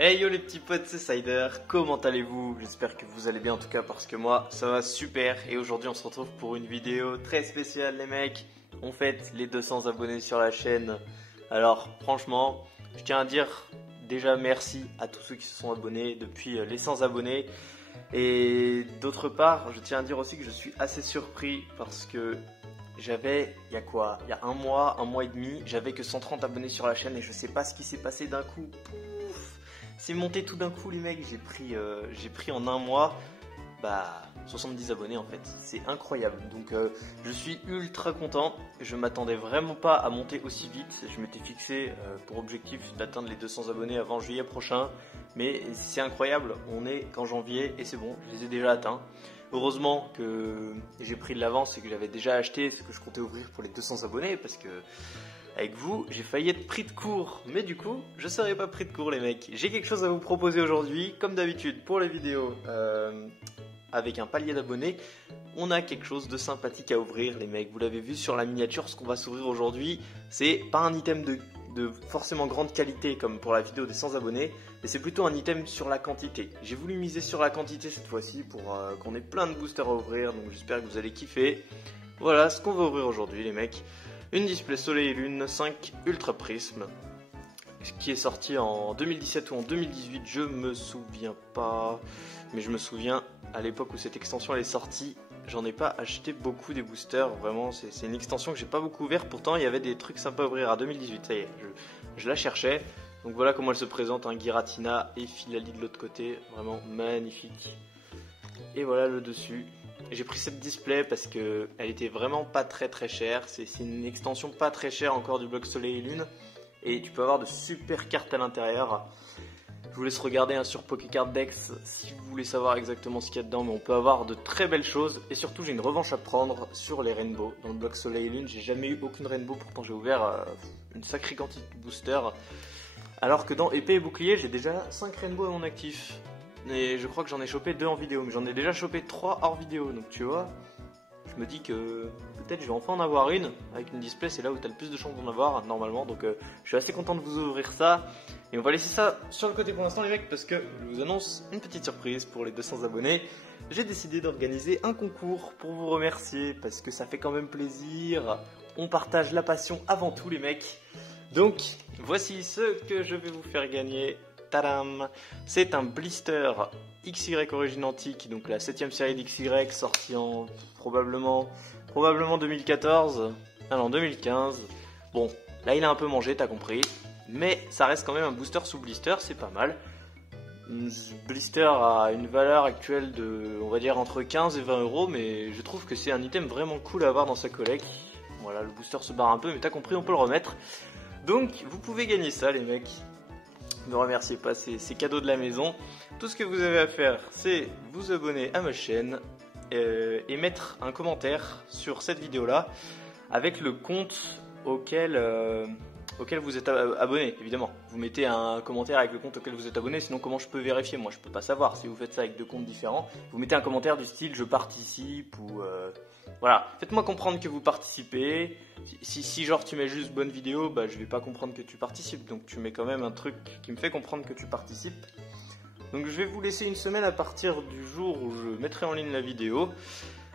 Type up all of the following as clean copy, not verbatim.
Hey yo les petits potes, c'est Cider, comment allez-vous? J'espère que vous allez bien en tout cas parce que moi ça va super et aujourd'hui on se retrouve pour une vidéo très spéciale les mecs. On fête les 200 abonnés sur la chaîne. Alors franchement, je tiens à dire déjà merci à tous ceux qui se sont abonnés depuis les 100 abonnés. Et d'autre part, je tiens à dire aussi que je suis assez surpris parce que j'avais, il y a un mois et demi, j'avais que 130 abonnés sur la chaîne et je sais pas ce qui s'est passé d'un coup. Pouf, c'est monté tout d'un coup les mecs, j'ai pris en un mois 70 abonnés en fait, c'est incroyable. Donc je suis ultra content, je m'attendais vraiment pas à monter aussi vite. Je m'étais fixé pour objectif d'atteindre les 200 abonnés avant juillet prochain, mais c'est incroyable, on est qu'en janvier et c'est bon, je les ai déjà atteints. Heureusement que j'ai pris de l'avance et que j'avais déjà acheté ce que je comptais ouvrir pour les 200 abonnés parce que avec vous, j'ai failli être pris de court. Mais du coup, je ne serai pas pris de court les mecs. J'ai quelque chose à vous proposer aujourd'hui. Comme d'habitude pour les vidéos avec un palier d'abonnés, on a quelque chose de sympathique à ouvrir les mecs. Vous l'avez vu sur la miniature, ce qu'on va s'ouvrir aujourd'hui, c'est pas un item de forcément grande qualité comme pour la vidéo des 100 abonnés, mais c'est plutôt un item sur la quantité. J'ai voulu miser sur la quantité cette fois-ci pour qu'on ait plein de boosters à ouvrir, donc j'espère que vous allez kiffer. Voilà ce qu'on va ouvrir aujourd'hui les mecs. Une display Soleil et Lune 5 Ultra Prism qui est sorti en 2017 ou en 2018, je me souviens pas, mais je me souviens à l'époque où cette extension elle est sortie, j'en ai pas acheté beaucoup des boosters, vraiment c'est une extension que j'ai pas beaucoup ouvert, pourtant il y avait des trucs sympas à ouvrir à 2018, ça y est, je la cherchais. Donc voilà comment elle se présente, un Giratina et Filali de l'autre côté, vraiment magnifique. Et voilà le dessus. J'ai pris cette display parce que elle était vraiment pas très chère, c'est une extension pas très chère encore du bloc Soleil et Lune. Et tu peux avoir de super cartes à l'intérieur. Je vous laisse regarder sur PokéCardDex si vous voulez savoir exactement ce qu'il y a dedans, mais on peut avoir de très belles choses. Et surtout j'ai une revanche à prendre sur les Rainbow. Dans le bloc Soleil et Lune, j'ai jamais eu aucune Rainbow, pourtant j'ai ouvert une sacrée quantité de boosters. Alors que dans Épée et Bouclier, j'ai déjà 5 Rainbow à mon actif. Et je crois que j'en ai chopé 2 en vidéo, mais j'en ai déjà chopé 3 hors vidéo. Donc tu vois, je me dis que peut-être je vais enfin en avoir une. Avec une display, c'est là où tu as le plus de chances d'en avoir normalement. Donc je suis assez content de vous ouvrir ça. Et on va laisser ça sur le côté pour l'instant les mecs, parce que je vous annonce une petite surprise pour les 200 abonnés. J'ai décidé d'organiser un concours pour vous remercier, parce que ça fait quand même plaisir. On partage la passion avant tout les mecs. Donc voici ce que je vais vous faire gagner. Tadam! C'est un blister XY Origine Antique, donc la 7ème série d'XY, sortie en probablement 2014, ah non 2015. Bon, là il a un peu mangé, t'as compris, mais ça reste quand même un booster sous blister, c'est pas mal. Blister a une valeur actuelle de, on va dire, entre 15 et 20 euros, mais je trouve que c'est un item vraiment cool à avoir dans sa collecte. Voilà, le booster se barre un peu, mais t'as compris, on peut le remettre. Donc, vous pouvez gagner ça, les mecs. Ne me remerciez pas, c'est cadeau de la maison. Tout ce que vous avez à faire, c'est vous abonner à ma chaîne et mettre un commentaire sur cette vidéo-là avec le compte auquel vous êtes abonné, évidemment. Vous mettez un commentaire avec le compte auquel vous êtes abonné, sinon comment je peux vérifier? Moi, je peux pas savoir si vous faites ça avec 2 comptes différents. Vous mettez un commentaire du style « je participe » ou voilà, faites-moi comprendre que vous participez. Si genre tu mets juste bonne vidéo, je vais pas comprendre que tu participes. Donc tu mets quand même un truc qui me fait comprendre que tu participes. Donc je vais vous laisser une semaine à partir du jour où je mettrai en ligne la vidéo.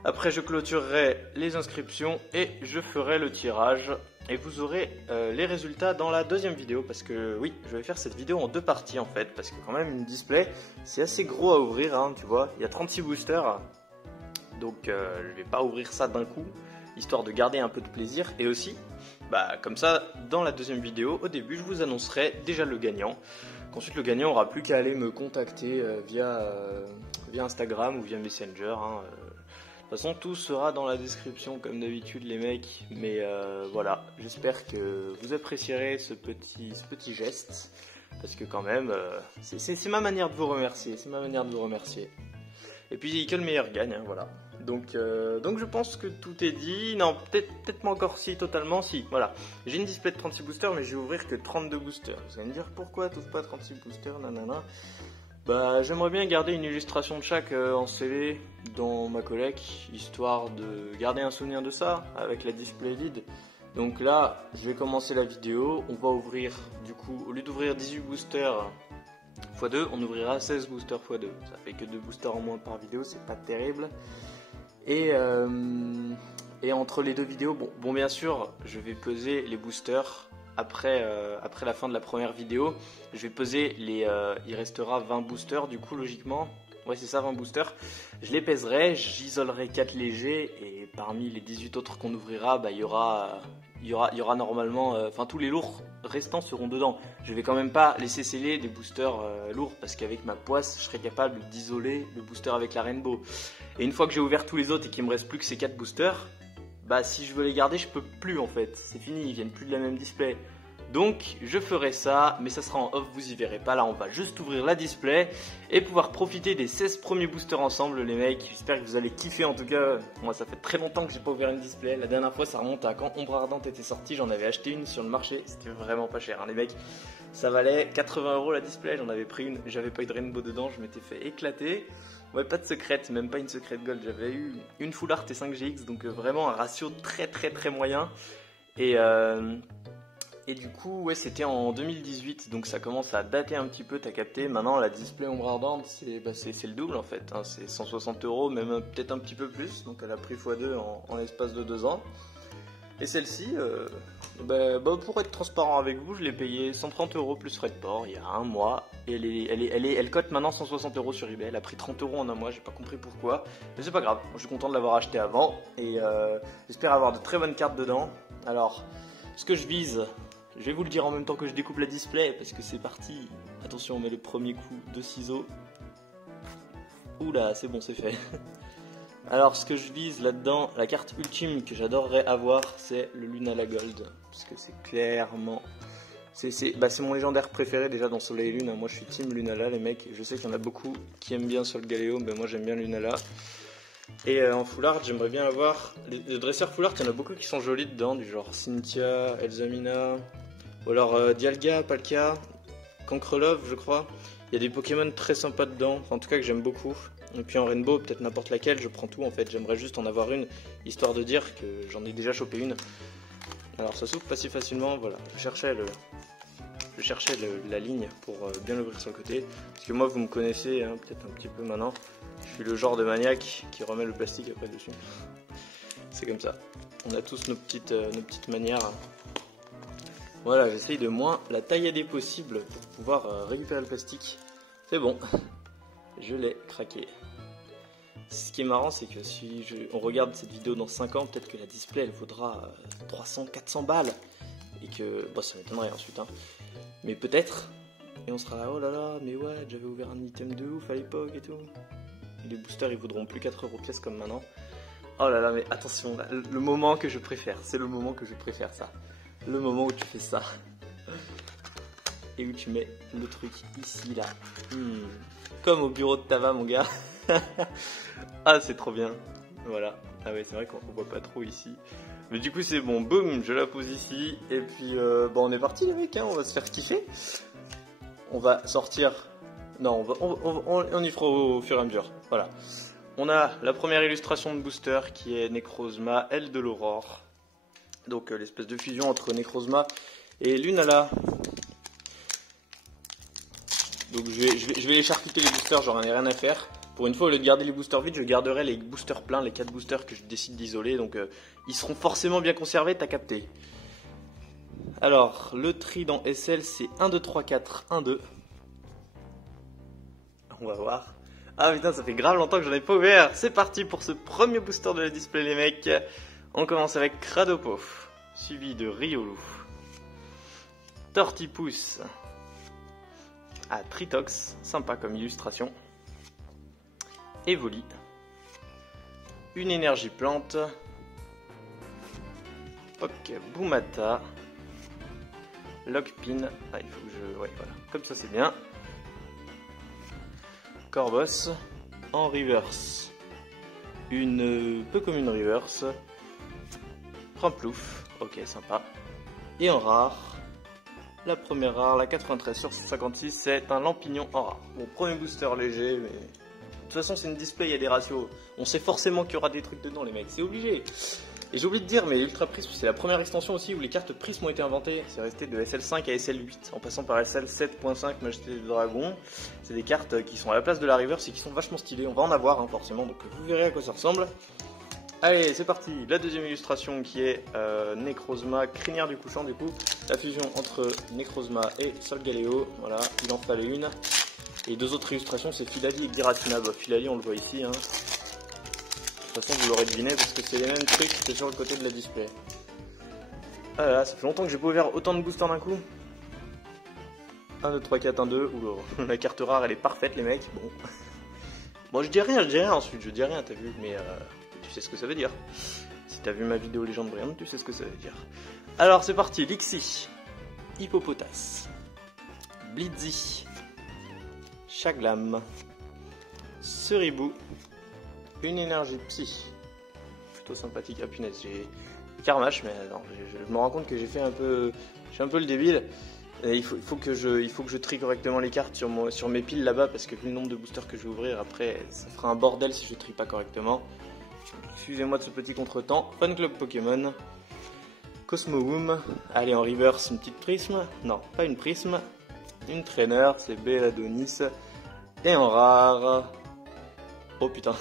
Après je clôturerai les inscriptions et je ferai le tirage. Et vous aurez les résultats dans la 2e vidéo. Parce que oui, je vais faire cette vidéo en 2 parties en fait. Parce que quand même une display, c'est assez gros à ouvrir, hein, tu vois. Il y a 36 boosters. Donc je vais pas ouvrir ça d'un coup, histoire de garder un peu de plaisir. Et aussi, comme ça, dans la 2e vidéo, au début, je vous annoncerai déjà le gagnant. Qu'ensuite, le gagnant aura plus qu'à aller me contacter via Instagram ou via Messenger. Hein. De toute façon, tout sera dans la description comme d'habitude, les mecs. Mais voilà, j'espère que vous apprécierez ce petit geste. Parce que quand même, c'est ma manière de vous remercier. C'est ma manière de vous remercier. Et puis que le meilleur gagne, hein, voilà. Donc je pense que tout est dit. Non, peut-être pas encore si totalement, si, voilà. J'ai une display de 36 boosters, mais je vais ouvrir que 32 boosters. Vous allez me dire pourquoi tu ouvres pas 36 boosters, nanana. J'aimerais bien garder une illustration de chaque en scellé dans ma collecte, histoire de garder un souvenir de ça, avec la display vide. Donc là, je vais commencer la vidéo. On va ouvrir, du coup, au lieu d'ouvrir 18 boosters, x2, on ouvrira 16 boosters x2. Ça fait que 2 boosters en moins par vidéo, c'est pas terrible. Et entre les deux vidéos, bon bien sûr, je vais peser les boosters après la fin de la première vidéo. Je vais peser il restera 20 boosters du coup logiquement. Ouais, c'est ça, 20 boosters. Je les pèserai, j'isolerai 4 légers et parmi les 18 autres qu'on ouvrira, il y aura normalement, enfin tous les lourds restants seront dedans. Je vais quand même pas laisser sceller des boosters lourds parce qu'avec ma poisse, je serai capable d'isoler le booster avec la Rainbow. Et une fois que j'ai ouvert tous les autres et qu'il me reste plus que ces 4 boosters, si je veux les garder, je peux plus en fait. C'est fini, ils viennent plus de la même display. Donc je ferai ça, mais ça sera en off, vous y verrez pas. Là on va juste ouvrir la display et pouvoir profiter des 16 premiers boosters ensemble les mecs. J'espère que vous allez kiffer en tout cas. Moi ça fait très longtemps que j'ai pas ouvert une display. La dernière fois ça remonte à quand Ombre Ardente était sortie, j'en avais acheté une sur le marché. C'était vraiment pas cher les mecs. Ça valait 80 € la display, j'en avais pris une. J'avais pas eu de Rainbow dedans, je m'étais fait éclater. Ouais, pas de secrète, même pas une secrète gold. J'avais eu une full art et 5GX, donc vraiment un ratio très moyen. Et du coup, ouais, c'était en 2018, donc ça commence à dater un petit peu, t'as capté. Maintenant, la display Ombre Ardente, c'est le double en fait. Hein. C'est 160 €, même peut-être un petit peu plus. Donc elle a pris x2 en l'espace de 2 ans. Et celle-ci, pour être transparent avec vous, je l'ai payée 130 € plus frais de port il y a un mois. Et elle cote maintenant 160 € sur eBay. Elle a pris 30 € en un mois, j'ai pas compris pourquoi. Mais c'est pas grave, je suis content de l'avoir acheté avant. Et j'espère avoir de très bonnes cartes dedans. Alors, ce que je vise, je vais vous le dire en même temps que je découpe la display parce que c'est parti. Attention, on met le premier coup de ciseaux. Oula, c'est bon, c'est fait. Alors, ce que je vise là-dedans, la carte ultime que j'adorerais avoir, c'est le Lunala Gold. Parce que c'est clairement... C'est mon légendaire préféré déjà dans Soleil et Lune. Hein. Moi, je suis team Lunala, les mecs. Je sais qu'il y en a beaucoup qui aiment bien Sol Galéo, mais moi, j'aime bien Lunala. Et en full art, j'aimerais bien avoir... Les dresseurs full art, il y en a beaucoup qui sont jolis dedans, du genre Cynthia, Elzamina... Ou alors Dialga, Palkia, Cancrelove je crois. Il y a des Pokémon très sympas dedans, enfin, en tout cas que j'aime beaucoup. Et puis en Rainbow, peut-être n'importe laquelle, je prends tout en fait. J'aimerais juste en avoir une, histoire de dire que j'en ai déjà chopé une. Alors ça s'ouvre pas si facilement, voilà. Je cherchais la ligne pour bien l'ouvrir sur le côté. Parce que moi vous me connaissez, hein, peut-être un petit peu maintenant. Je suis le genre de maniaque qui remet le plastique après dessus. C'est comme ça. On a tous nos petites manières. Voilà, j'essaye de moins la taillader possible pour pouvoir récupérer le plastique. C'est bon, je l'ai craqué. Ce qui est marrant, c'est que si on regarde cette vidéo dans 5 ans, peut-être que la display elle vaudra 300, 400 balles. Et que, ça m'étonnerait ensuite, hein. Mais peut-être, et on sera là, oh là là, mais ouais, j'avais ouvert un item de ouf à l'époque et tout. Et les boosters ils vaudront plus 4 € pièce comme maintenant. Oh là là, mais attention, là, le moment que je préfère, c'est le moment que je préfère ça. Le moment où tu fais ça et où tu mets le truc ici là, comme au bureau de tabac mon gars. Ah c'est trop bien, voilà. Ah ouais c'est vrai qu'on voit pas trop ici, mais du coup c'est bon, boum, je la pose ici et puis on est parti les mecs, hein, on va se faire kiffer. On va sortir, non on y fera au fur et à mesure. Voilà, on a la première illustration de booster qui est Necrozma, aile de l'aurore. Donc l'espèce de fusion entre Necrozma et Lunala. Donc je vais écharcuter les boosters, j'en ai rien à faire. Pour une fois, au lieu de garder les boosters vides, je garderai les boosters pleins, les 4 boosters que je décide d'isoler. Donc ils seront forcément bien conservés, t'as capté. Alors, le tri dans SL, c'est 1, 2, 3, 4, 1, 2. On va voir. Ah putain, ça fait grave longtemps que j'en ai pas ouvert. C'est parti pour ce premier booster de la display les mecs. On commence avec Cradopo, suivi de Riolu, Tortipousse, Tritox, sympa comme illustration, Evoli, une énergie plante, Pokébumata, Lockpin, il faut que je... Ouais, voilà, comme ça c'est bien, Corboss, en reverse, une peu comme une reverse, Plouf, ok sympa. Et en rare, la première rare, la 93 sur 56, c'est un Lampignon en rare. Bon, premier booster léger, mais de toute façon c'est une display, il y a des ratios. On sait forcément qu'il y aura des trucs dedans les mecs, c'est obligé. Et j'ai oublié de dire, mais Ultra Prism, c'est la première extension aussi où les cartes Prism ont été inventées. C'est resté de SL5 à SL8, en passant par SL7.5, Majesté des Dragons. C'est des cartes qui sont à la place de la Reverse et qui sont vachement stylées. On va en avoir, hein, forcément, donc vous verrez à quoi ça ressemble. Allez, c'est parti. La deuxième illustration qui est Necrozma, Crinière du Couchant, du coup. La fusion entre Necrozma et Solgaleo. Voilà, il en fallait une. Et deux autres illustrations, c'est Philalie et Giratina. Bah, Philalie, on le voit ici, hein. De toute façon, vous l'aurez deviné parce que c'est les mêmes trucs que sur le côté de la display. Ah là là, ça fait longtemps que j'ai pas ouvert autant de boosters d'un coup. 1, 2, 3, 4, 1, 2. Oula, la carte rare elle est parfaite, les mecs. Bon. Bon, je dis rien ensuite, je dis rien, t'as vu, mais tu sais ce que ça veut dire. Si t'as vu ma vidéo Légende Brillante, tu sais ce que ça veut dire. Alors, c'est parti. Lixie, Hippopotas, Blitzy, Chaglam, Ceribou. Une énergie psy, plutôt sympathique. Ah punaise, j'ai Carmache, mais non, je me rends compte que j'ai un peu le débile. Et il faut que je trie correctement les cartes sur mes piles là-bas, parce que vu le nombre de boosters que je vais ouvrir, après ça fera un bordel si je trie pas correctement. Excusez-moi de ce petit contretemps. Fun Club Pokémon, Cosmowoom, allez en reverse une petite prisme, non pas une prisme, une trainer, c'est Belladonis, et en rare, oh putain.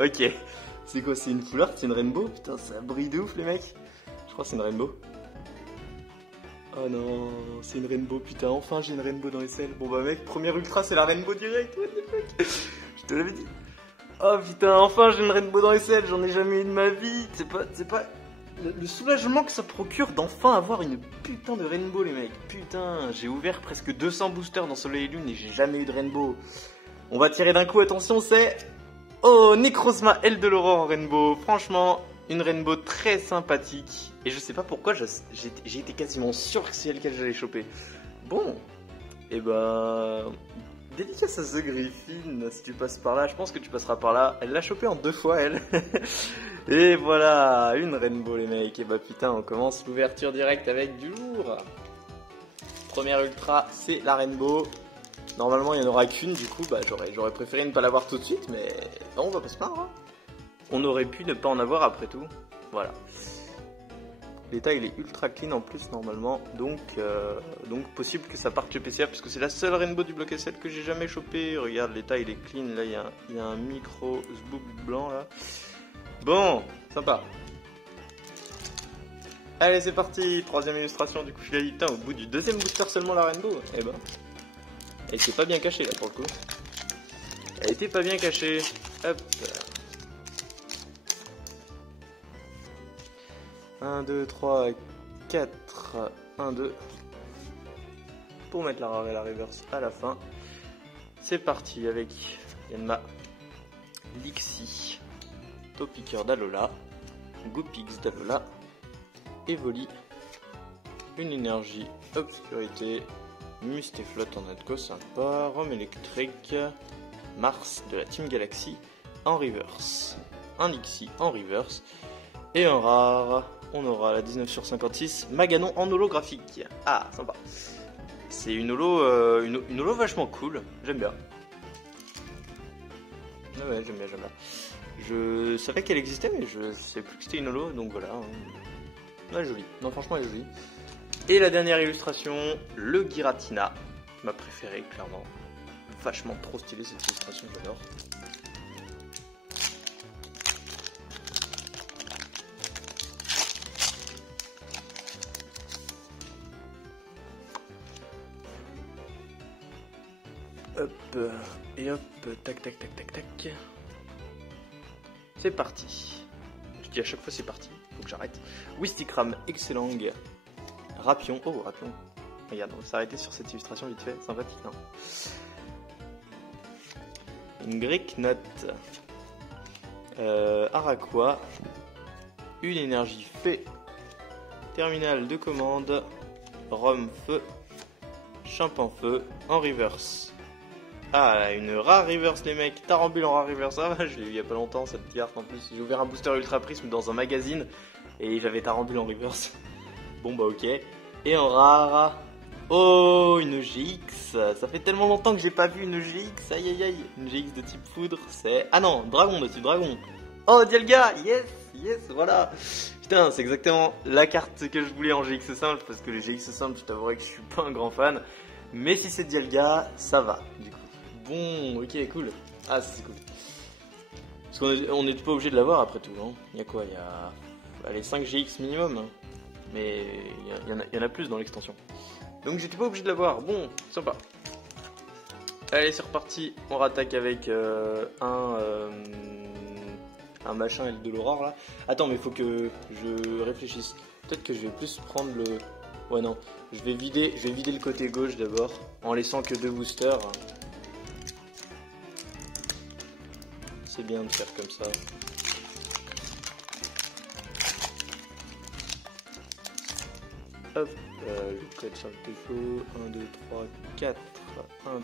Ok, c'est quoi, c'est une full art, c'est une rainbow? Putain, ça brille de ouf les mecs. Je crois que c'est une rainbow. Oh non, c'est une rainbow, putain, enfin j'ai une rainbow dans les selles. Bon bah mec, première ultra c'est la rainbow direct, what the fuck. Je te l'avais dit. Oh putain, enfin j'ai une rainbow dans les selles, j'en ai jamais eu de ma vie. C'est pas le soulagement que ça procure d'enfin avoir une putain de rainbow les mecs. Putain, j'ai ouvert presque 200 boosters dans Soleil et Lune et j'ai jamais eu de rainbow. On va tirer d'un coup, attention, c'est... Oh, Necrozma Aile de l'aurore en rainbow. Franchement, une rainbow très sympathique. Et je sais pas pourquoi, j'ai été quasiment sûr que c'est elle que j'allais choper. Bon, et bah... dédicace à The Griffin, si tu passes par là, je pense que tu passeras par là. Elle l'a chopé en 2 fois, elle. Et voilà, une rainbow les mecs. Et bah putain, on commence l'ouverture directe avec du lourd. Première ultra, c'est la rainbow. Normalement il n'y en aura qu'une, du coup bah, j'aurais préféré ne pas l'avoir tout de suite, mais non, on va pas se plaindre. Hein. On aurait pu ne pas en avoir après tout. Voilà. L'état il est ultra clean en plus normalement, donc possible que ça parte chez PCA, parce que c'est la seule rainbow du bloc S7 que j'ai jamais chopé. Regarde, l'état il est clean, là il y a un micro zboub blanc là. Bon, sympa. Allez c'est parti, troisième illustration du coup Philalie. Putain, au bout du deuxième booster seulement la rainbow, eh ben... Elle était pas bien cachée là pour le coup. Elle était pas bien cachée. Hop. 1, 2, 3, 4. 1, 2. Pour mettre la rare et la reverse à la fin. C'est parti avec Yanma, Lixie, Topiqueur d'Alola, Goopix d'Alola, Evoli, une énergie obscurité. Mustéflotte en Natco, sympa. Rome électrique. Mars de la Team Galaxy en reverse. Un Lixie en reverse. Et un rare, on aura la 19 sur 56. Maganon en holographique. Ah, sympa. C'est une holo vachement cool. J'aime bien. Ah ouais, j'aime bien. Je savais qu'elle existait, mais je sais plus que c'était une holo, donc voilà. Ouais, jolie. Non, franchement, elle est jolie. Et la dernière illustration, le Giratina, ma préférée clairement, vachement trop stylée cette illustration, j'adore. Hop, et hop, tac tac tac tac tac. C'est parti. Je dis à chaque fois c'est parti, faut que j'arrête. Wistikram, excellent. Rapion, oh Rapion. Regarde, on va s'arrêter sur cette illustration vite fait, sympathique, hein. Une Greek Note, Araqua, une énergie feu, terminal de commande, Rome feu, Champan feu, en reverse. Ah, une rare reverse les mecs, Tarambule en rare reverse, ah je l'ai eu il y a pas longtemps cette carte en plus. J'ai ouvert un booster Ultra Prisme dans un magazine et j'avais Tarambule en reverse. Bon bah ok. Et en rare, oh une GX, ça fait tellement longtemps que j'ai pas vu une GX, aïe aïe aïe. Une GX de type foudre, c'est... Ah non, dragon de type dragon. Oh, Dialga, yes, yes, voilà. Putain, c'est exactement la carte que je voulais en GX simple, parce que les GX simples, je t'avouerai que je suis pas un grand fan. Mais si c'est Dialga, ça va, du coup. Bon, ok, cool. Ah, c'est cool. Parce qu'on n'est pas obligé de l'avoir après tout, hein. Il y a quoi? Il y a allez, 5 GX minimum, hein. Mais il y en a plus dans l'extension. Donc j'étais pas obligé de l'avoir. Bon, sympa. Allez, c'est reparti. On rattaque avec un machin de l'aurore là. Attends, mais il faut que je réfléchisse. Peut-être que je vais plus prendre le... Ouais, non. Je vais vider le côté gauche d'abord. En laissant que 2 boosters. C'est bien de faire comme ça. Hop, le code sur le défaut. 1, 2, 3, 4. 1, 2.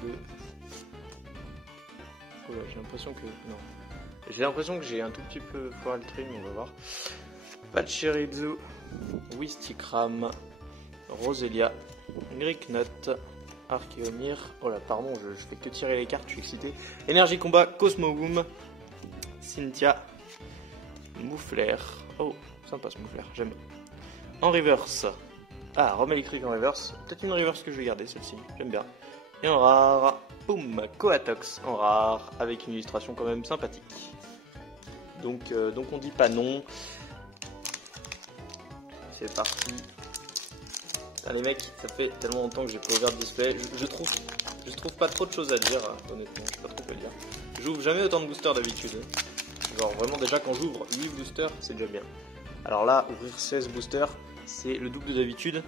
Oh là, j'ai l'impression que... Non. J'ai l'impression que j'ai un tout petit peu foiré le trim, on va voir. Pachirizu, Wistikram, Roselia, Gricknut, Archeomir. Oh là, pardon, je fais que tirer les cartes, je suis excité. Énergie combat, Cosmoboom, Cynthia, Moufler. Oh, sympa ce Moufler, j'aime. En reverse. Ah, Rome électrique en reverse. Peut-être une reverse que je vais garder, celle-ci, j'aime bien. Et en rare, boum, Coatox en rare, avec une illustration quand même sympathique. Donc on dit pas non. C'est parti. Putain, les mecs, ça fait tellement longtemps que j'ai pas ouvert le display. Je trouve pas trop de choses à dire, honnêtement, je sais pas trop quoi dire. J'ouvre jamais autant de boosters d'habitude. Genre vraiment déjà quand j'ouvre 8 boosters, c'est déjà bien. Alors là, ouvrir 16 boosters, c'est le double de d'habitude.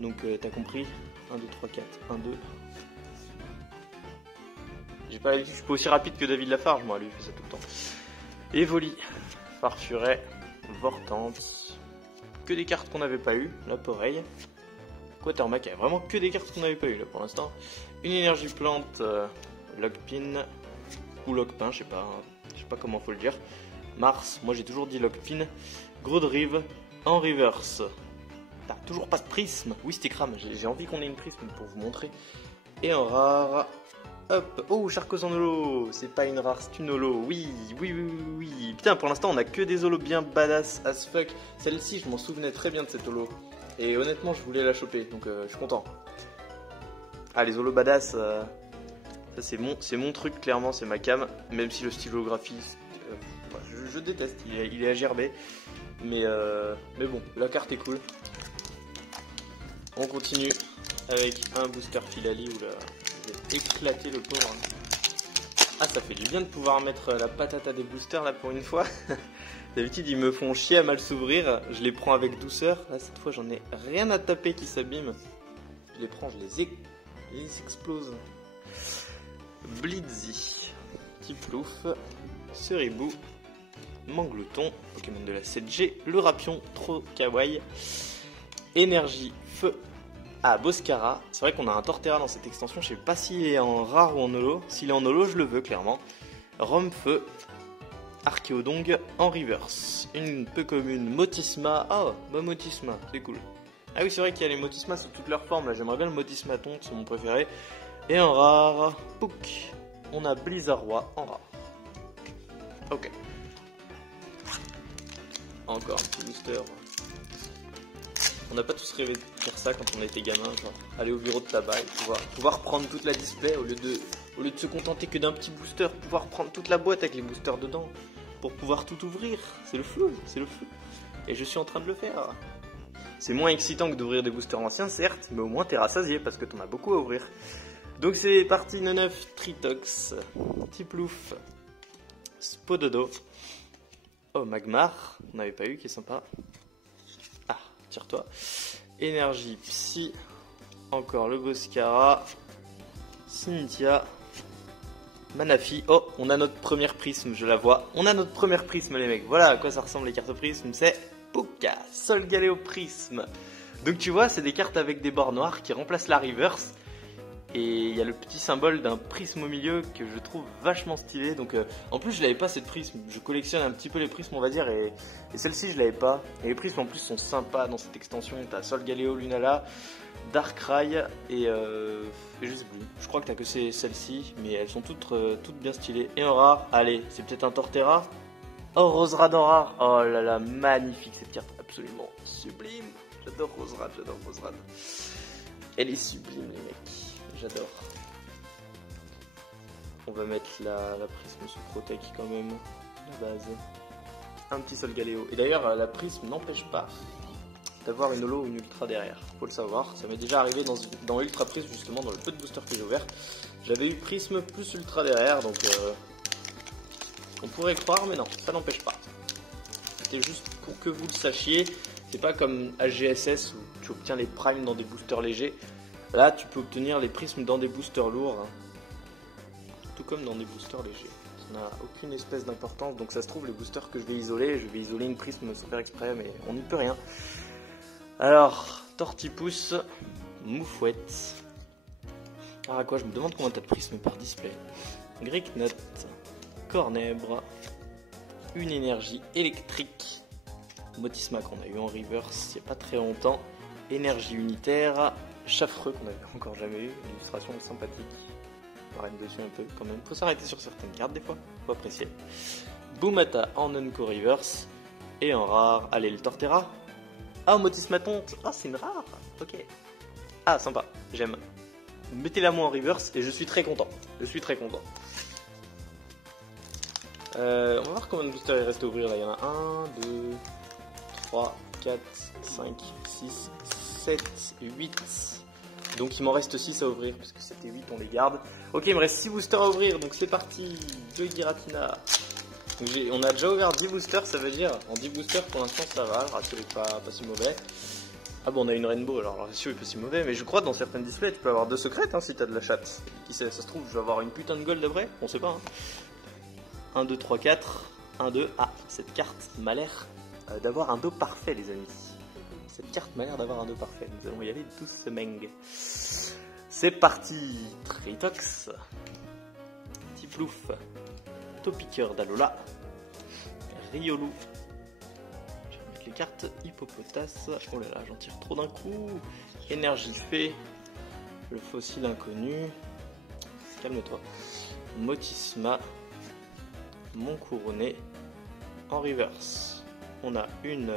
Donc t'as compris. 1, 2, 3, 4, 1, 2. Je suis pas aussi rapide que David Lafarge, moi, lui, il fait ça tout le temps. Evoli, Farfuret, Vortante. Que des cartes qu'on n'avait pas eu, là pareil. Quatermack, il y a vraiment que des cartes qu'on n'avait pas eu là pour l'instant. Une énergie plante, Lockpin, ou Lockpin, je sais pas comment faut le dire. Mars, moi j'ai toujours dit Lockpin. Grodrive, en reverse. T'as toujours pas de prisme. Oui, c'était crame, j'ai envie qu'on ait une prisme pour vous montrer. Et en rare, hop, oh, Charcos en holo, c'est pas une rare, c'est une holo, oui. Putain, pour l'instant, on a que des holos bien badass as fuck. Celle-ci, je m'en souvenais très bien de cette holo. Et honnêtement, je voulais la choper, donc je suis content. Ah, les holos badass, ça c'est mon truc, clairement, c'est ma cam. Même si le stylographie, je déteste, il est à gerber. Mais bon, la carte est cool. On continue avec un booster Filali où là, je vais éclater le pauvre. Ah, ça fait du bien de pouvoir mettre la patate à des boosters là pour une fois. D'habitude, ils me font chier à mal s'ouvrir. Je les prends avec douceur. Là, cette fois, j'en ai rien à taper qui s'abîme. Je les prends, je les explose. Blitzy, Tiplouf, Seribou, Manglouton, Pokémon de la 7G, le Rapion, trop kawaii. Énergie, feu. Ah, Boscara, c'est vrai qu'on a un Torterra dans cette extension, je sais pas s'il est en rare ou en holo. S'il est en holo, je le veux clairement. Rome-feu, Archéodong en reverse. Une peu commune, Motisma. Oh, bah Motisma, c'est cool. Ah oui, c'est vrai qu'il y a les Motisma sous toutes leurs formes, là j'aimerais bien le Motismaton, c'est mon préféré. Et en rare, Pouk, on a Blizzardroid en rare. Ok. Encore un petit booster. On n'a pas tous rêvé de faire ça quand on était gamin, genre aller au bureau de tabac et pouvoir prendre toute la display au lieu de se contenter que d'un petit booster, pouvoir prendre toute la boîte avec les boosters dedans pour pouvoir tout ouvrir. C'est le flou, c'est le flou. Et je suis en train de le faire. C'est moins excitant que d'ouvrir des boosters anciens, certes, mais au moins t'es rassasié parce que t'en as beaucoup à ouvrir. Donc c'est parti, 9 Tritox, Tiplouf, Spododo, oh Magmar, on n'avait pas eu, qui est sympa. Ah, tire-toi. Énergie Psy, encore le Boscara, Cynthia, Manafi. Oh, on a notre première prisme, je la vois. On a notre première prisme les mecs, voilà à quoi ça ressemble les cartes prisme, c'est Puka, Solgaleo prisme. Donc tu vois, c'est des cartes avec des bords noirs qui remplacent la reverse. Et il y a le petit symbole d'un prisme au milieu que je trouve vachement stylé. Donc en plus je l'avais pas cette prisme. Je collectionne un petit peu les prismes on va dire. Et celle-ci je l'avais pas. Et les prismes en plus sont sympas dans cette extension. T'as Solgaleo, Lunala, Darkrai et je sais plus. Je crois que t'as que celle-ci. Mais elles sont toutes bien stylées. Et en rare, allez, c'est peut-être un Torterra. Oh, Roserad en rare. Oh là là, magnifique cette carte, absolument sublime. J'adore Roserad, j'adore Roserad. Elle est sublime les mecs, j'adore. On va mettre la prisme sous Protec quand même, la base. Un petit Sol Galéo. Et d'ailleurs, la prisme n'empêche pas d'avoir une holo ou une ultra derrière. Faut le savoir, ça m'est déjà arrivé dans Ultra Prisme, justement, dans le peu de boosters que j'ai ouvert. J'avais eu prisme plus ultra derrière, donc on pourrait croire, mais non, ça n'empêche pas. C'était juste pour que vous le sachiez. C'est pas comme HGSS où tu obtiens les primes dans des boosters légers. Là, tu peux obtenir les prismes dans des boosters lourds, hein. Tout comme dans des boosters légers. Ça n'a aucune espèce d'importance, donc ça se trouve les boosters que je vais isoler une prisme sans faire exprès, mais on n'y peut rien. Alors, Tortipousse, Moufouette. Ah quoi, je me demande combien t'as de prisme par display. Gricknut, Cornèbre, une énergie électrique, Motisma qu'on a eu en reverse il n'y a pas très longtemps, énergie unitaire, Chaffreux qu'on n'avait encore jamais eu, une illustration sympathique. On arrête dessus un peu quand même, faut s'arrêter sur certaines cartes des fois, faut apprécier. Boomata en Unco reverse, et en rare, allez le Torterra. Ah, Motisma tonte, ah c'est une rare, ok. Ah sympa, j'aime. Mettez-la moi en reverse et je suis très content, je suis très content. On va voir combien de boosters il reste à ouvrir là, il y en a 1, 2, 3, 4, 5, 6, 7, 8. Donc il m'en reste 6 à ouvrir, parce que 7 et 8 on les garde. Ok, il me reste 6 boosters à ouvrir, donc c'est parti. 2 Giratina. Donc on a déjà ouvert 10 boosters, ça veut dire, en 10 boosters pour l'instant ça va, le ratio est pas si mauvais. Ah bon, on a une Rainbow, alors le ratio est pas si mauvais, mais je crois que dans certaines displays tu peux avoir 2 secrètes hein, si t'as de la chatte. Qui sait, ça se trouve je vais avoir une putain de gold après, on sait pas. Hein. 1, 2, 3, 4, 1, 2, ah, cette carte m'a l'air d'avoir un dos parfait les amis. Cette carte m'a l'air d'avoir un dos parfait, nous allons y aller doucement. C'est parti. Tritox, Tiplouf, Topiqueur d'Alola, Riolu. Je vais mettre les cartes Hippopotas. Oh là là, j'en tire trop d'un coup. Énergie Fée, le fossile inconnu. Calme-toi. Motisma, Mon Couronné en reverse. On a une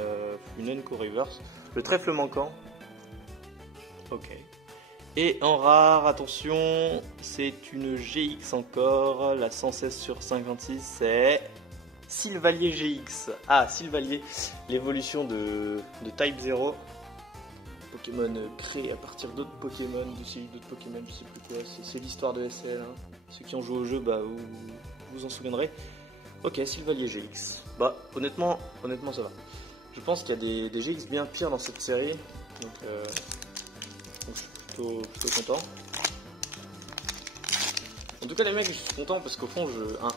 Unco reverse. Le trèfle manquant. Ok. Et en rare, attention, c'est une GX encore. La 116 sur 56, c'est Sylvalier GX. Ah, Sylvalier, l'évolution de Type 0. Pokémon créé à partir d'autres Pokémon, de séries d'autres Pokémon, je sais plus quoi. C'est l'histoire de SL. Hein. Ceux qui ont joué au jeu, bah, vous vous en souviendrez. Ok, Sylvalier GX. Bah, honnêtement, ça va. Je pense qu'il y a des GX bien pires dans cette série. Donc je suis plutôt content. En tout cas, les mecs, je suis content parce qu'au fond,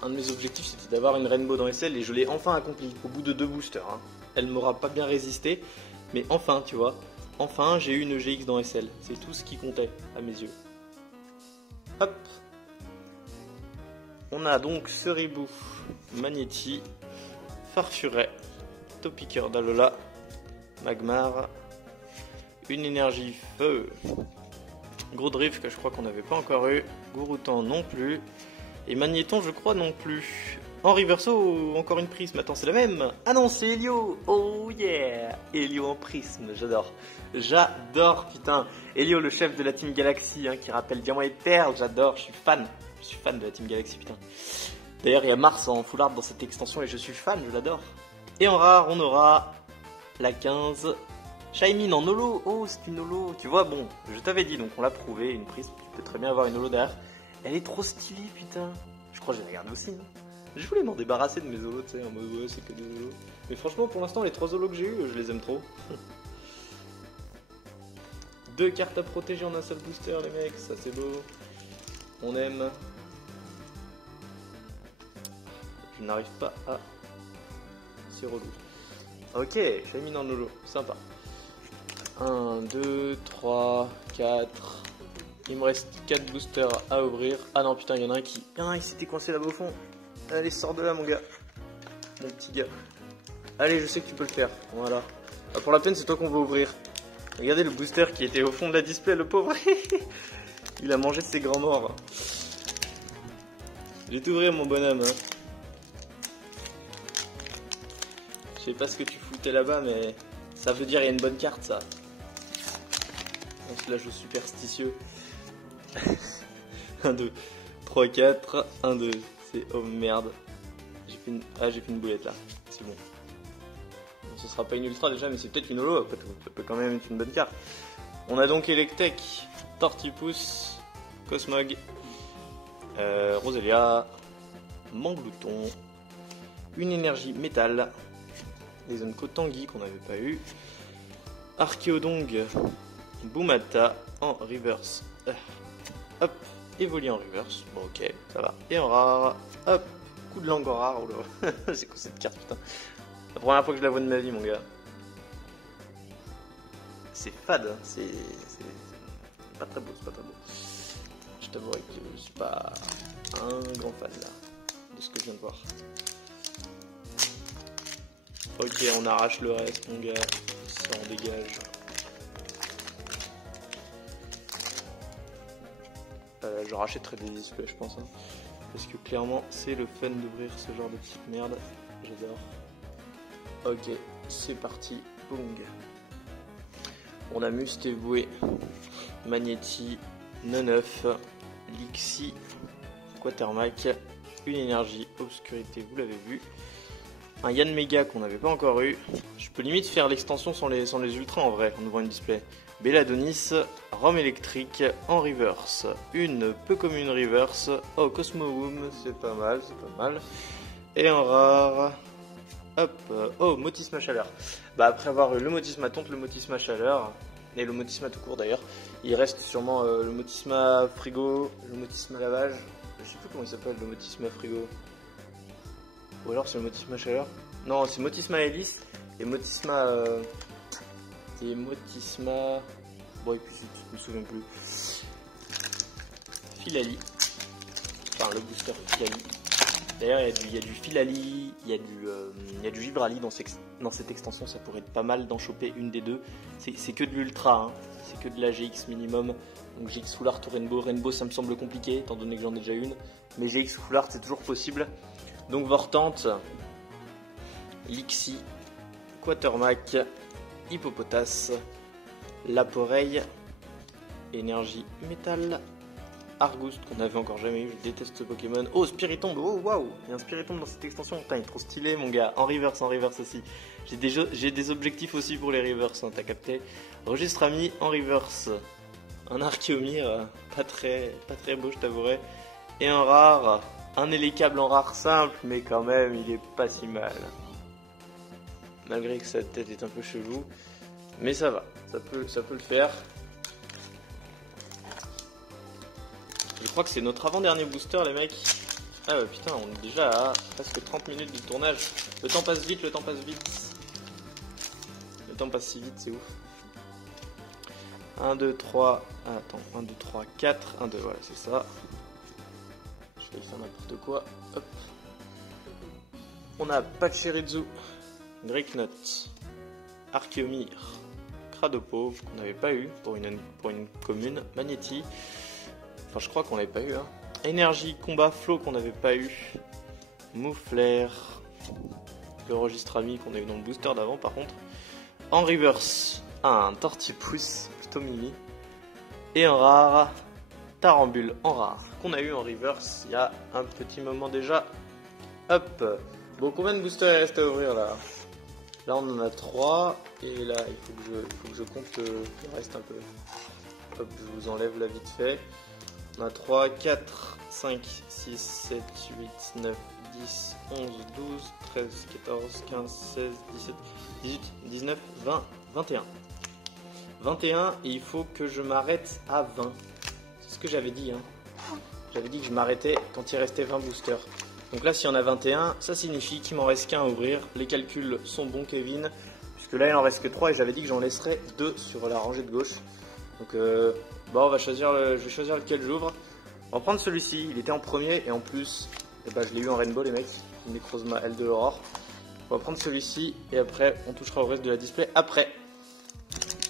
un de mes objectifs c'était d'avoir une Rainbow dans SL et je l'ai enfin accompli au bout de 2 boosters. Hein. Elle m'aura pas bien résisté, mais enfin, tu vois. Enfin, j'ai eu une GX dans SL. C'est tout ce qui comptait à mes yeux. Hop. On a donc Ceribou, Magnéti, Farfuret, Topiqueur d'Alola, Magmar, une énergie feu, Gros Drift que je crois qu'on n'avait pas encore eu, Gouroutan non plus, et Magnéton je crois non plus. En reverso, encore une prisme, attends c'est la même. Ah non c'est Helio, oh yeah, Helio en prisme, j'adore. J'adore putain, Helio le chef de la Team Galaxy hein, qui rappelle Diamant et Perle, j'adore, je suis fan de la Team Galaxy putain. D'ailleurs il y a Mars en full art dans cette extension et je suis fan, je l'adore. Et en rare on aura la 15 Shaymin en holo, oh c'est une holo, tu vois bon, je t'avais dit donc on l'a prouvé, une prisme, tu peux très bien avoir une holo derrière. Elle est trop stylée putain, je crois que j'ai regardé aussi. Hein. Je voulais m'en débarrasser de mes holos, tu sais, en mode ouais c'est que des holos. Mais franchement pour l'instant les 3 holos que j'ai eu, je les aime trop. 2 cartes à protéger en un seul booster les mecs, ça c'est beau. On aime. Je n'arrive pas à... C'est relou. Ok, j'ai mis dans le holo, sympa. 1, 2, 3, 4. Il me reste 4 boosters à ouvrir. Ah non putain, il y en a un qui s'était coincé là-bas au fond. Allez, sors de là mon gars. Mon petit gars. Allez, je sais que tu peux le faire. Voilà. Ah, pour la peine, c'est toi qu'on va ouvrir. Regardez le booster qui était au fond de la display, le pauvre. Il a mangé de ses grands morts. Je vais t'ouvrir mon bonhomme. Hein. sais pas ce que tu foutais là-bas, mais ça veut dire il y a une bonne carte, ça. On se la joue superstitieux. 1, 2, 3, 4, 1, 2. C'est... Oh merde. J'ai fait une boulette là. C'est bon. Bon, ce sera pas une ultra déjà, mais c'est peut-être une holo. Après tout, ça peut quand même être une bonne carte. On a donc Electek, Tortipousse, Cosmog, Roselia, Manglouton, une énergie métal, les Zonko Tanguy qu'on n'avait pas eu, Archéodong, Boomata en reverse. Hop, évolue en reverse. Bon, ok, ça va. Et en rare, hop, coup de langue en rare. Oh là, c'est quoi cette carte, putain? La première fois que je la vois de ma vie, mon gars. C'est fade, hein. C'est pas très beau, c'est pas très beau. Je t'avouerai que je suis pas un grand fan là de ce que je viens de voir. Ok, on arrache le reste, mon gars. Ça en dégage. Je rachèterai des displays, je pense. Hein, parce que clairement, c'est le fun d'ouvrir ce genre de petite merde. J'adore. Ok, c'est parti. Boom. On a Mustevoué, Magnéti, Neneuf, Lixi, Quatermac, une énergie, Obscurité, vous l'avez vu. Un Yann Mega qu'on n'avait pas encore eu. Je peux limite faire l'extension sans les ultras en vrai, en ouvrant une display. Belladonis, Rome électrique en reverse. Une peu commune reverse. Oh, Cosmowoom, c'est pas mal, c'est pas mal. Et en rare. Hop, oh, Motisma Chaleur. Bah, après avoir eu le Motisma Tonte, le Motisma Chaleur, et le Motisma tout court d'ailleurs, il reste sûrement le Motisma Frigo, le Motisma Lavage. Je sais plus comment il s'appelle, le Motisma Frigo. Ou alors c'est le Motisma Chaleur. Non, c'est Motisma Hélice et Motisma. Et Motisma. Bon, et puis je me souviens plus. Filali. Enfin, le booster Filali. D'ailleurs, il y a du Filali, il y a du Gibrali dans cette extension. Ça pourrait être pas mal d'en choper une des deux. C'est que de l'ultra, hein. C'est que de la GX minimum. Donc GX Full Art ou Rainbow. Rainbow, ça me semble compliqué, étant donné que j'en ai déjà une. Mais GX Full Art, c'est toujours possible. Donc Vortante, Lixi, Quatermac, Hippopotas, Laporeille, Énergie Métal, Argouste qu'on n'avait encore jamais eu, je déteste ce Pokémon. Oh, Spiritomb, oh waouh, il y a un Spiritomb dans cette extension, putain il est trop stylé mon gars, en reverse aussi. J'ai des objectifs aussi pour les reverse, hein, t'as capté. Registre Ami en reverse, un Archeomir, pas très beau je t'avouerai, et un rare, un Hélicable en rare simple, mais quand même il est pas si mal. Malgré que sa tête est un peu chelou, mais ça va, ça peut le faire. Je crois que c'est notre avant-dernier booster les mecs. Ah ouais, putain, on est déjà à presque 30 minutes de tournage. Le temps passe vite, le temps passe si vite, c'est ouf. 1, 2, 3, attends, 1, 2, 3, 4, 1, 2, voilà, c'est ça. Je vais faire n'importe quoi, hop. On a Pachirizu, Greyknot, Archeomir, Cradopo, qu'on n'avait pas eu pour une commune, Magnéti. Enfin, je crois qu'on l'avait pas eu. Hein. Énergie, combat, flow qu'on n'avait pas eu. Mouflair. Le registre ami qu'on a eu dans le booster d'avant par contre. En reverse, un Tortipousse, plutôt mimi. Et en rare, Tarambule en rare. Qu'on a eu en reverse il y a un petit moment déjà. Hop. Bon, combien de boosters il reste à ouvrir là? Là on en a 3. Et là il faut que je compte le reste un peu. Hop, je vous enlève là vite fait. On a 3, 4, 5, 6, 7, 8, 9, 10, 11, 12, 13, 14, 15, 16, 17, 18, 19, 20, 21. 21 et il faut que je m'arrête à 20. C'est ce que j'avais dit. Hein. J'avais dit que je m'arrêtais quand il restait 20 boosters. Donc là, s'il y en a 21, ça signifie qu'il m'en reste qu'un à ouvrir. Les calculs sont bons, Kevin. Puisque là, il en reste que 3 et j'avais dit que j'en laisserais 2 sur la rangée de gauche. Donc bon, je vais choisir lequel j'ouvre. On va prendre celui-ci, il était en premier et en plus, je l'ai eu en Rainbow les mecs, Necrozma L de l'Aurore. On va prendre celui-ci et après on touchera au reste de la display. Après,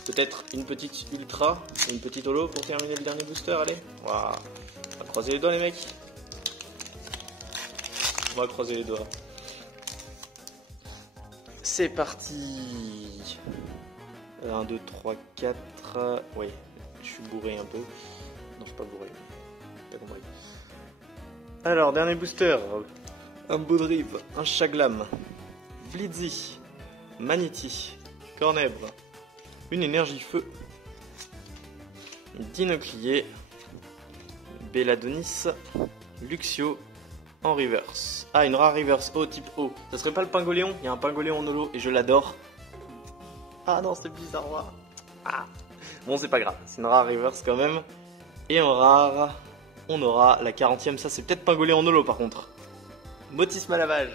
peut-être une petite ultra et une petite holo pour terminer le dernier booster, allez. Waouh. On va croiser les doigts les mecs. On va croiser les doigts. c'est parti. 1, 2, 3, 4. Oui, je suis bourré un peu. Non, je suis pas bourré. T'as compris. Alors, dernier booster. Un Baudrive, un Chaglam, Blitzy, Manity, Cornèbre, une énergie feu, Dinoclier, Belladonis, Luxio en reverse. Ah, une rare reverse O type O. Ça serait pas le Pingoléon? Il y a un Pingoléon en holo et je l'adore. Ah non, c'est bizarre. Ah. Bon, c'est pas grave, c'est une rare reverse quand même. Et en rare, on aura la 40e. Ça, c'est peut-être Pingoléon en holo par contre. Motisma lavage.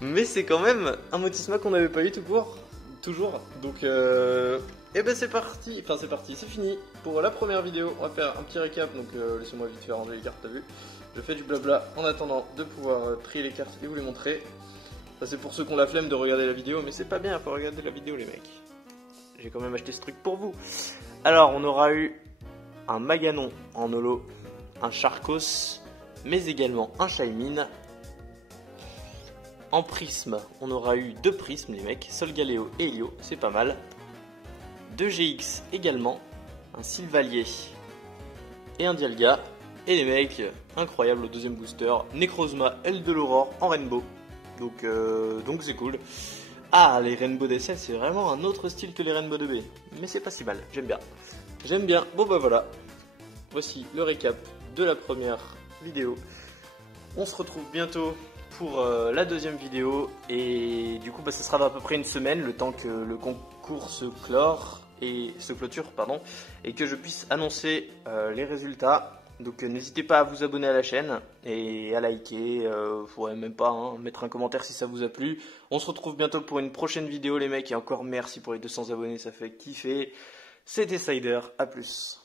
Mais c'est quand même un Motisma qu'on n'avait pas eu tout court. Toujours. Donc et ben c'est parti. Enfin c'est parti, c'est fini pour la première vidéo. On va faire un petit récap. Donc laissez-moi vite faire ranger les cartes, t'as vu. Je fais du blabla en attendant de pouvoir trier les cartes et vous les montrer. Ça c'est pour ceux qui ont la flemme de regarder la vidéo. Mais c'est pas bien, faut regarder la vidéo les mecs. J'ai quand même acheté ce truc pour vous. Alors on aura eu un Maganon en holo, un Charcos, mais également un Shaymin. En prisme, on aura eu 2 prismes les mecs, Solgaleo et Helio, c'est pas mal. 2 GX également, un Sylvalier et un Dialga. Et les mecs, incroyable au deuxième booster, Necrozma, Aile de l'Aurore en Rainbow. Donc c'est cool. Ah, les Rainbow DSL, c'est vraiment un autre style que les Rainbow 2B. Mais c'est pas si mal, j'aime bien. J'aime bien. Bon bah voilà. Voici le récap de la première vidéo. On se retrouve bientôt pour la deuxième vidéo. Et du coup, bah, ça sera dans à peu près une semaine, le temps que le concours se clôture, et que je puisse annoncer les résultats. Donc n'hésitez pas à vous abonner à la chaîne et à liker, faudrait même pas mettre un commentaire si ça vous a plu. On se retrouve bientôt pour une prochaine vidéo les mecs, et encore merci pour les 200 abonnés, ça fait kiffer. C'était Cider, à plus.